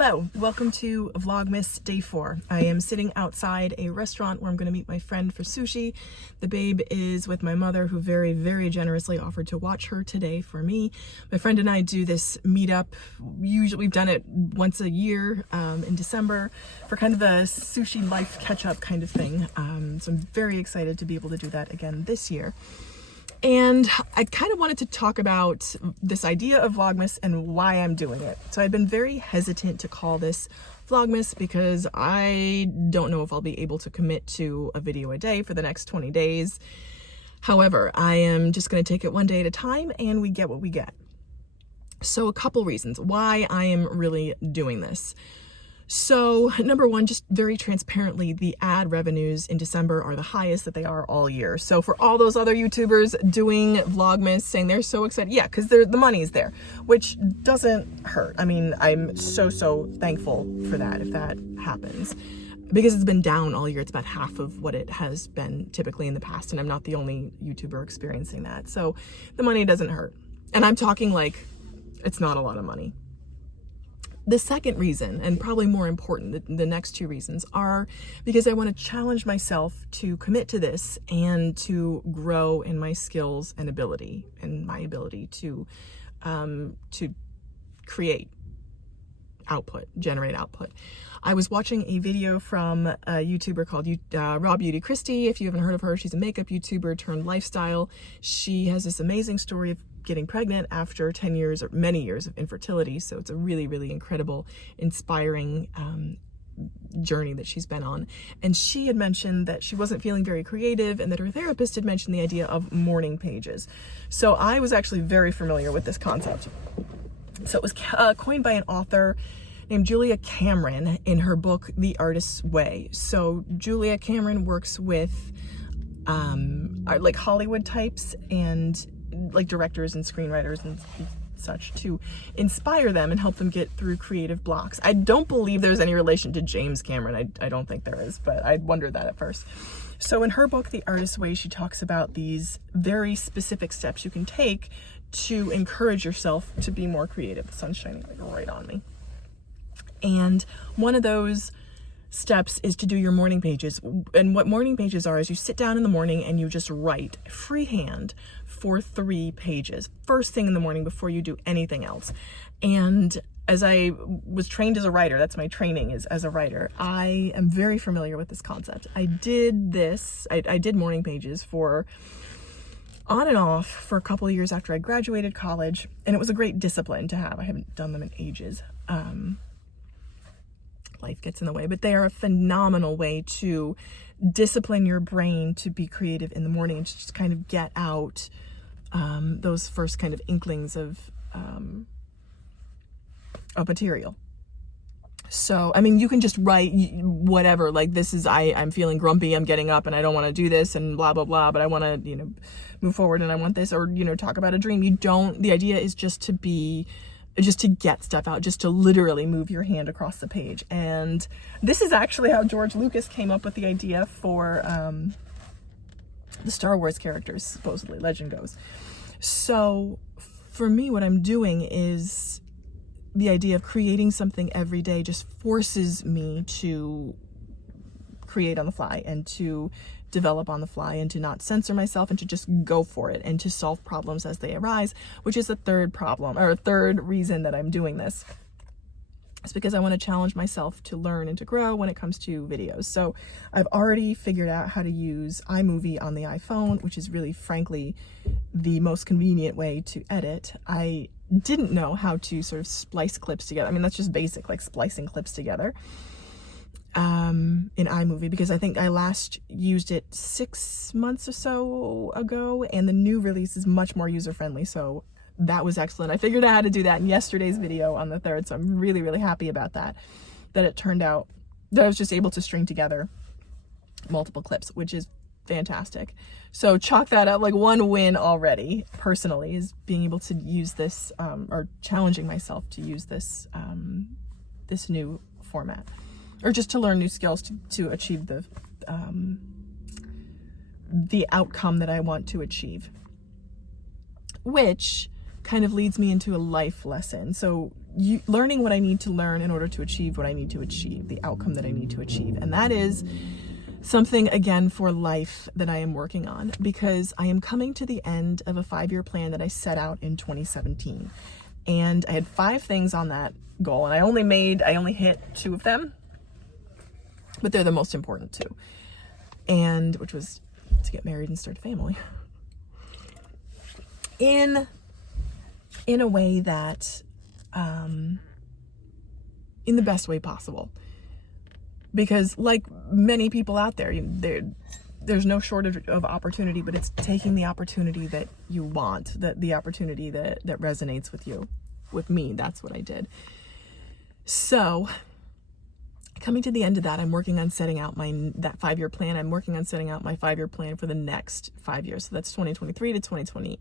Hello, welcome to Vlogmas Day 4. I am sitting outside a restaurant where I'm going to meet my friend for sushi. The babe is with my mother, who very, very generously offered to watch her today for me. My friend and I do this meetup. Usually we've done it once a year in December for kind of a sushi life catch-up kind of thing. So I'm very excited to be able to do that again this year. And I kind of wanted to talk about this idea of Vlogmas and why I'm doing it. So I've been very hesitant to call this Vlogmas because I don't know if I'll be able to commit to a video a day for the next 20 days. However, I am just going to take it one day at a time and we get what we get. So a couple reasons why I am really doing this. So number one, just very transparently, the ad revenues in December are the highest that they are all year. So for all those other YouTubers doing Vlogmas saying they're so excited, yeah, because the money is there, which doesn't hurt. I mean, I'm so thankful for that if that happens, because it's been down all year. It's about half of what it has been typically in the past, and I'm not the only YouTuber experiencing that. So the money doesn't hurt. And I'm talking like it's not a lot of money. The second reason, and probably more important, the next two reasons, are because I want to challenge myself to commit to this and to grow in my skills and ability, and my ability to create output, generate output. I was watching a video from a YouTuber called Raw Beauty Christie. If you haven't heard of her, she's a makeup YouTuber turned lifestyle. She has this amazing story of getting pregnant after 10 years or many years of infertility. So it's a really incredible, inspiring journey that she's been on. And she had mentioned that she wasn't feeling very creative and that her therapist had mentioned the idea of morning pages. So I was actually very familiar with this concept. So it was coined by an author named Julia Cameron in her book, The Artist's Way. So Julia Cameron works with like Hollywood types and like directors and screenwriters and such to inspire them and help them get through creative blocks. I don't believe there's any relation to James Cameron. I don't think there is, but I wondered that at first. So in her book, The Artist's Way, she talks about these very specific steps you can take to encourage yourself to be more creative. The sun's shining like right on me. And one of those steps is to do your morning pages. And what morning pages are is you sit down in the morning and you just write freehand for 3 pages first thing in the morning before you do anything else. And as I was trained as a writer, that's my training, is as a writer, I am very familiar with this concept. I did this, I did morning pages for on and off for a couple of years after I graduated college, and it was a great discipline to have. I haven't done them in ages. Life gets in the way, but they are a phenomenal way to discipline your brain to be creative in the morning and to just kind of get out those first kind of inklings of material. So, I mean, you can just write whatever, like this is, I'm feeling grumpy, I'm getting up and I don't want to do this and blah, blah, blah, but I want to, move forward and I want this, or, talk about a dream. The idea is just to get stuff out, just to literally move your hand across the page. And this is actually how George Lucas came up with the idea for the Star Wars characters, supposedly, legend goes. So for me, what I'm doing is the idea of creating something every day just forces me to create on the fly and to develop on the fly and to not censor myself and to just go for it and to solve problems as they arise, which is the third reason that I'm doing this. It's because I want to challenge myself to learn and to grow when it comes to videos. So I've already figured out how to use iMovie on the iPhone, which is really, frankly, the most convenient way to edit. I didn't know how to sort of splice clips together. I mean, that's just basic, like splicing clips together in iMovie, because I think I last used it 6 months or so ago, and the new release is much more user-friendly. So that was excellent. I figured out how to do that in yesterday's video on the 3rd. So I'm really happy about that it turned out that I was just able to string together multiple clips, which is fantastic. So chalk that up, like one win already, personally, is being able to use this, or challenging myself to use this, this new format, or just to learn new skills to achieve the outcome that I want to achieve, which kind of leads me into a life lesson. So learning what I need to learn in order to achieve what I need to achieve, the outcome that I need to achieve. And that is something, again, for life that I am working on, because I am coming to the end of a 5-year plan that I set out in 2017. And I had 5 things on that goal, and I only hit 2 of them, but they're the most important 2. And which was to get married and start a family. In a way that, in the best way possible. Because like many people out there, there's no shortage of opportunity, but it's taking the opportunity that you want, the opportunity that resonates with you. With me, that's what I did. So coming to the end of that, I'm working on setting out that 5-year plan. I'm working on setting out my 5-year plan for the next 5 years. So that's 2023 to 2028.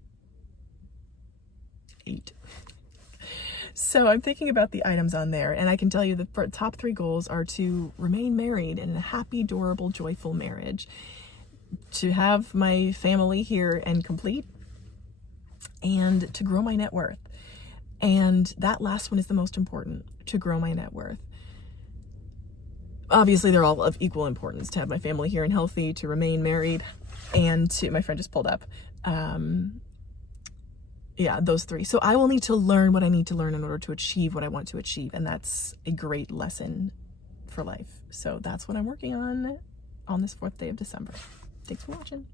So I'm thinking about the items on there, and I can tell you the top 3 goals are to remain married in a happy, durable, joyful marriage, to have my family here and complete, and to grow my net worth. And that last one is the most important, to grow my net worth. Obviously, they're all of equal importance: to have my family here and healthy, to remain married, and to, my friend just pulled up. Yeah, those 3. So I will need to learn what I need to learn in order to achieve what I want to achieve. And that's a great lesson for life. So that's what I'm working on this 4th day of December. Thanks for watching.